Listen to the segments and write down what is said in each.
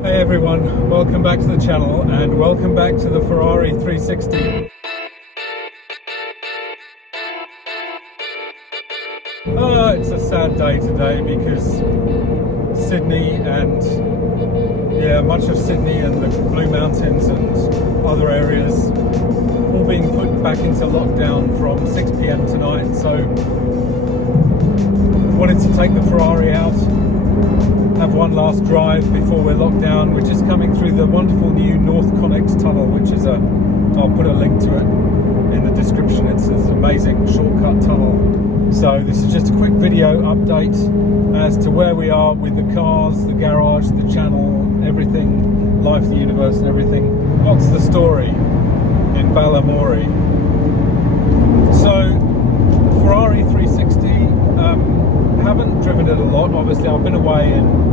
Hey everyone, welcome back to the channel and welcome back to the Ferrari 360. It's a sad day today because Sydney and much of Sydney and the Blue Mountains and other areas all being put back into lockdown from 6 p.m. tonight. So wanted to take the Ferrari out, have one last drive before we're locked down. We're just coming through the wonderful new North Connex tunnel, which is I'll put a link to it in the description. It's this amazing shortcut tunnel. So this is just a quick video update as to where we are with the cars, the garage, the channel, everything, life, the universe and everything. What's the story in Balamory? So Ferrari 360, haven't driven it a lot. Obviously I've been away in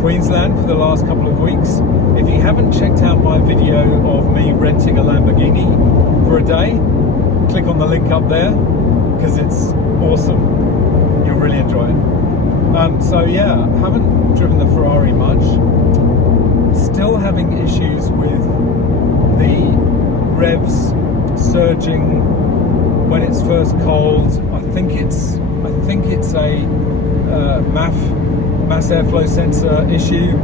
Queensland for the last couple of weeks. If you haven't checked out my video of me renting a Lamborghini for a day, click on the link up there because it's awesome. You'll really enjoy it. So yeah, haven't driven the Ferrari much. Still having issues with the revs surging when it's first cold. I think it's a mass airflow sensor issue.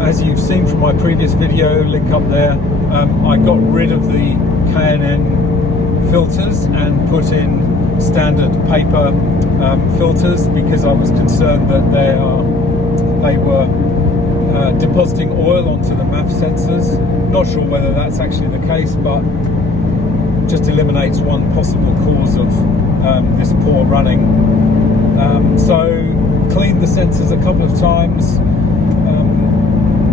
As you've seen from my previous video, link up there, I got rid of the K&N filters and put in standard paper filters because I was concerned that they were depositing oil onto the MAF sensors. Not sure whether that's actually the case, but just eliminates one possible cause of this poor running. So cleaned the sensors a couple of times,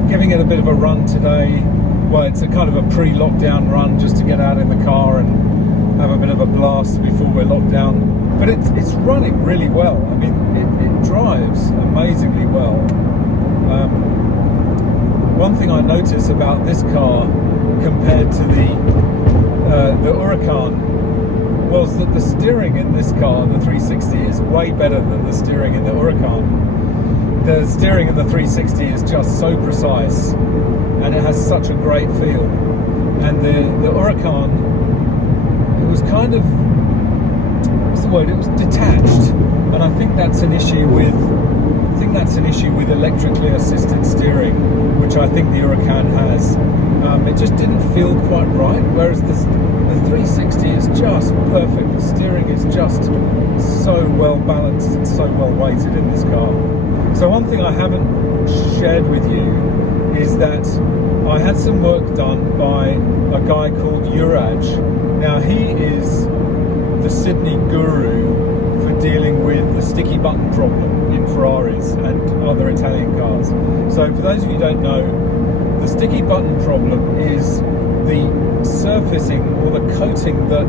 giving it a bit of a run today. Well, it's a kind of a pre-lockdown run just to get out in the car and have a bit of a blast before we're locked down. But it's running really well. I mean, it drives amazingly well. One thing I notice about this car compared to the Huracan was that the steering in this car, the 360, is way better than the steering in the Huracan. The steering in the 360 is just so precise and it has such a great feel. And the Huracan, it was kind of, what's the word? It was detached. And I think that's an issue with electrically assisted steering, which I think the Huracan has. It just didn't feel quite right, whereas the 360 is just perfect. The steering is just so well balanced and so well weighted in this car. So one thing I haven't shared with you is that I had some work done by a guy called Juraj. Now he is the Sydney guru for dealing with the sticky button problem in Ferraris and other Italian cars. So for those of you who don't know, the sticky button problem is the surfacing or the coating that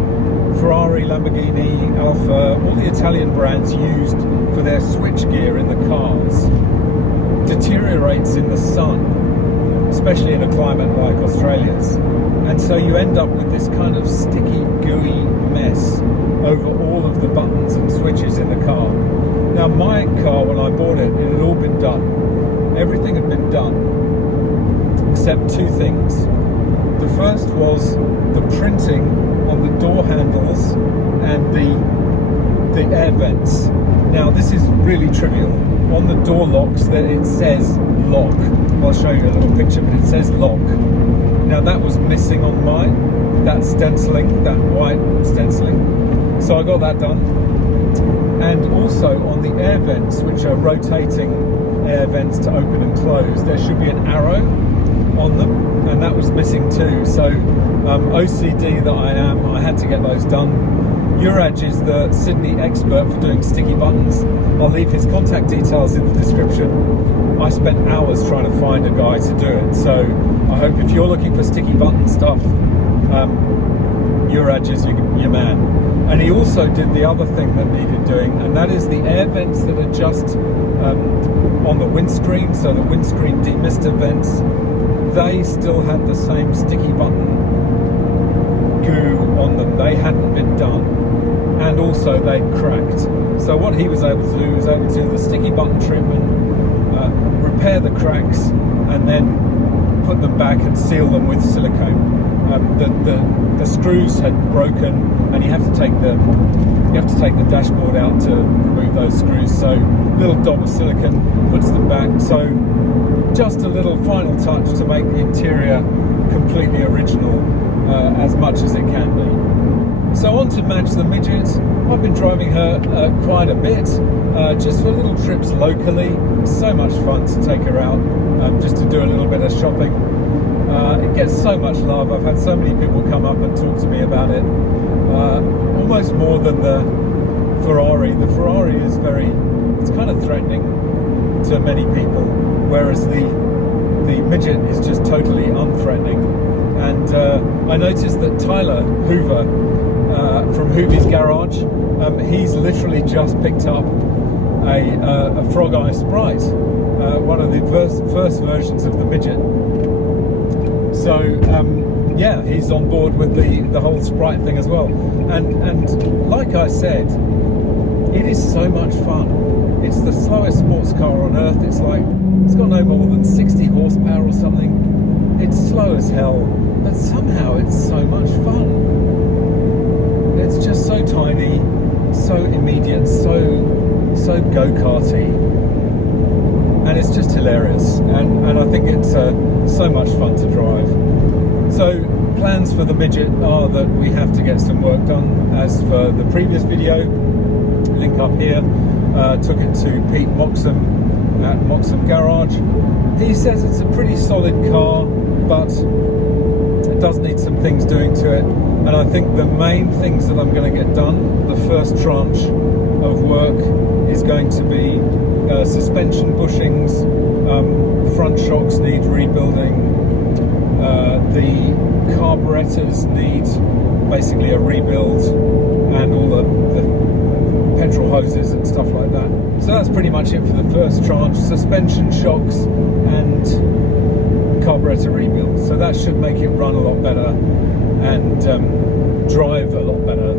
Ferrari, Lamborghini, Alfa, all the Italian brands used for their switchgear in the cars deteriorates in the sun, especially in a climate like Australia's. And so you end up with this kind of sticky, gooey mess over all of the buttons and switches in the car. Now my car, when I bought it, it had all been done. Everything had been done except two things. The first was the printing on the door handles and the air vents. Now this is really trivial. On the door locks that it says lock. I'll show you a little picture, but it says lock. Now that was missing on mine, that stenciling, that white stenciling. So I got that done. And also on the air vents, which are rotating air vents to open and close, there should be an arrow on them, and that was missing too. So OCD that I am, I had to get those done. Juraj is the Sydney expert for doing sticky buttons. I'll leave his contact details in the description. I spent hours trying to find a guy to do it, so I hope if you're looking for sticky button stuff, Juraj is your man. And he also did the other thing that needed doing, and that is the air vents that are just on the windscreen, so the windscreen demister vents, they still had the same sticky button goo on them. They hadn't been done, and also they'd cracked. So what he was able to do was able to do the sticky button treatment, repair the cracks, and then put them back and seal them with silicone. The screws had broken, and you have to take the dashboard out to remove those screws. So little dot of silicone puts them back. So just a little final touch to make the interior completely original, as much as it can be. So on to Madge the Midget. I've been driving her quite a bit, just for little trips locally. So much fun to take her out, just to do a little bit of shopping. It gets so much love. I've had so many people come up and talk to me about it, almost more than the Ferrari. The Ferrari is it's kind of threatening to many people, whereas the Midget is just totally unthreatening. And I noticed that Tyler Hoover from Hoovy's Garage, he's literally just picked up a Frog Eye Sprite, one of the first versions of the Midget. So yeah, he's on board with the whole Sprite thing as well. And like I said, it is so much fun. It's the slowest sports car on earth. It's got no more than 60 horsepower or something. It's slow as hell, but somehow it's so much fun. It's just so tiny, so immediate, so go-karty, and it's just hilarious. And I think it's so much fun to drive. So plans for the Midget are that we have to get some work done, as for the previous video. Link up here. Took it to Pete Moxham at Moxham Garage. He says it's a pretty solid car, but it does need some things doing to it. And I think the main things that I'm going to get done, the first tranche of work, is going to be suspension bushings, front shocks need rebuilding, the carburetors need basically a rebuild, and all the petrol hoses and stuff like that. So that's pretty much it for the first tranche: suspension, shocks, and carburetor rebuild. So that should make it run a lot better and drive a lot better.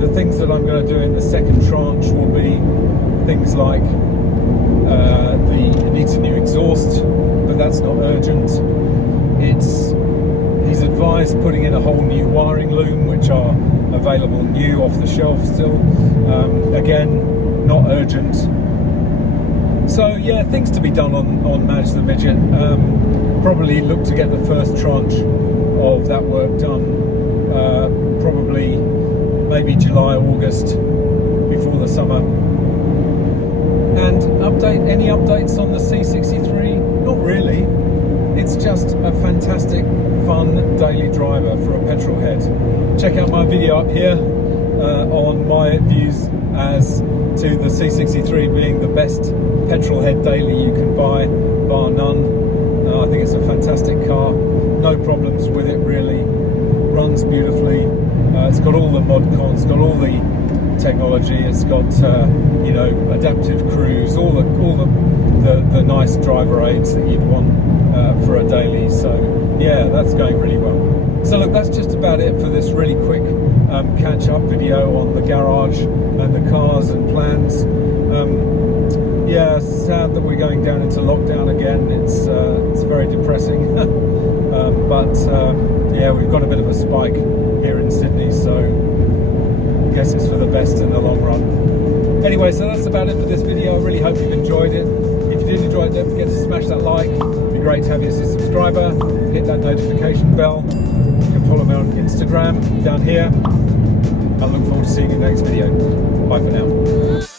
The things that I'm going to do in the second tranche will be things like it needs a new exhaust, but that's not urgent. He's advised putting in a whole new wiring loom, which are available new off the shelf still. Again, not urgent. So yeah, things to be done on Madge the Midget. Probably look to get the first tranche of that work done, probably maybe July, August, before the summer. And any updates on the C63? Not really. It's just a fantastic, fun daily driver for a petrol head. Check out my video up here on my views as to the C63 being the best petrol head daily you can buy, bar none. I think it's a fantastic car. No problems with it really. Runs beautifully. It's got all the mod cons, got all the technology. It's got adaptive cruise, all the nice driver aids that you'd want for a daily. So yeah, that's going really well. So look, that's just about it for this really quick catch-up video on the garage and the cars and plans. Yeah, sad that we're going down into lockdown again. It's very depressing. But yeah, we've got a bit of a spike here in Sydney, so I guess it's for the best in the long run. Anyway, so that's about it for this video. I really hope you've enjoyed it. If you did enjoy it, don't forget to smash that like. It'd be great to have you as a subscriber. Hit that notification bell. You can follow me on Instagram down here. I look forward to seeing you in the next video. Bye for now.